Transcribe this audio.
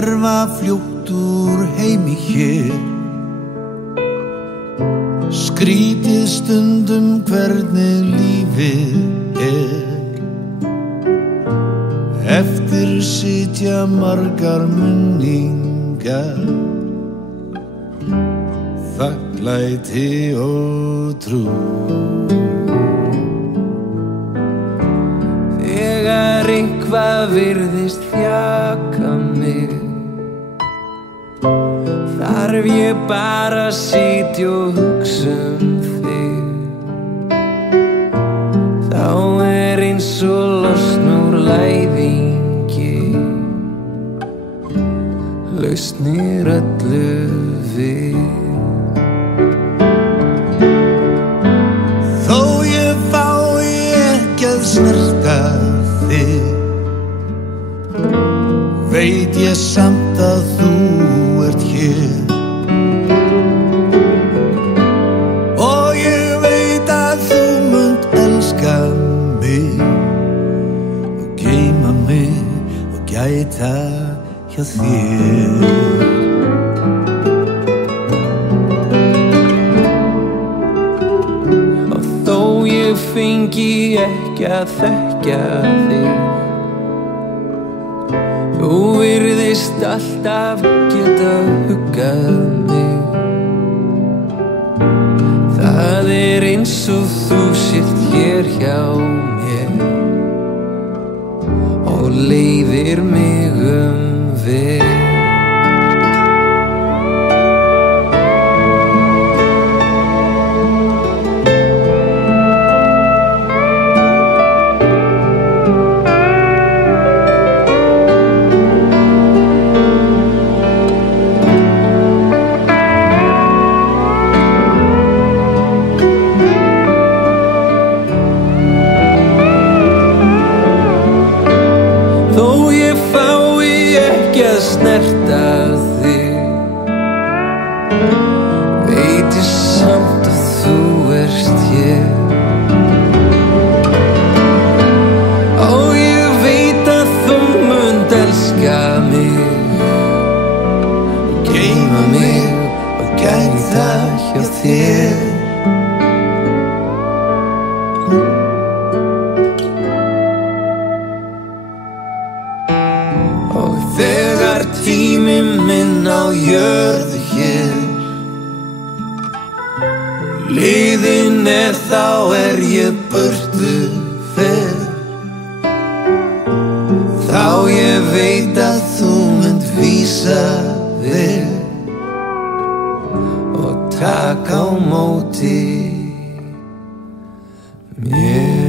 hverfa fljótt úr heimi hér. Skrítið stundum hvernig lífið eftir sitja margar minningar, þakklæti og trú. Þegar eitthvað virðist þjaka mig, þarf ég bara að sitja og hugsa þig. Þá eins og losn úr læðingi, lausnir öllu við. Þó ég fái ekki að snerta þig, veit ég samt að þú ert hér. Og ég veit að þú munt elska mig og geyma mig og gæta hjá þér. Og þó ég fengi ekki að þekkja þig, þú virðist alltaf geta huggað mig. Það eins og þú sért hér hjá mér og leiðir mig veg. Snerta þig, veit ég samt að þú ert hér. Og ég veit að þú munt elska mig og geyma mig og gæta hjá þér. Og þegar tími minn á jörðu hér liðinn þá ég burtu fer. Þá ég veit að þú munt vísa þig og taka á móti mér.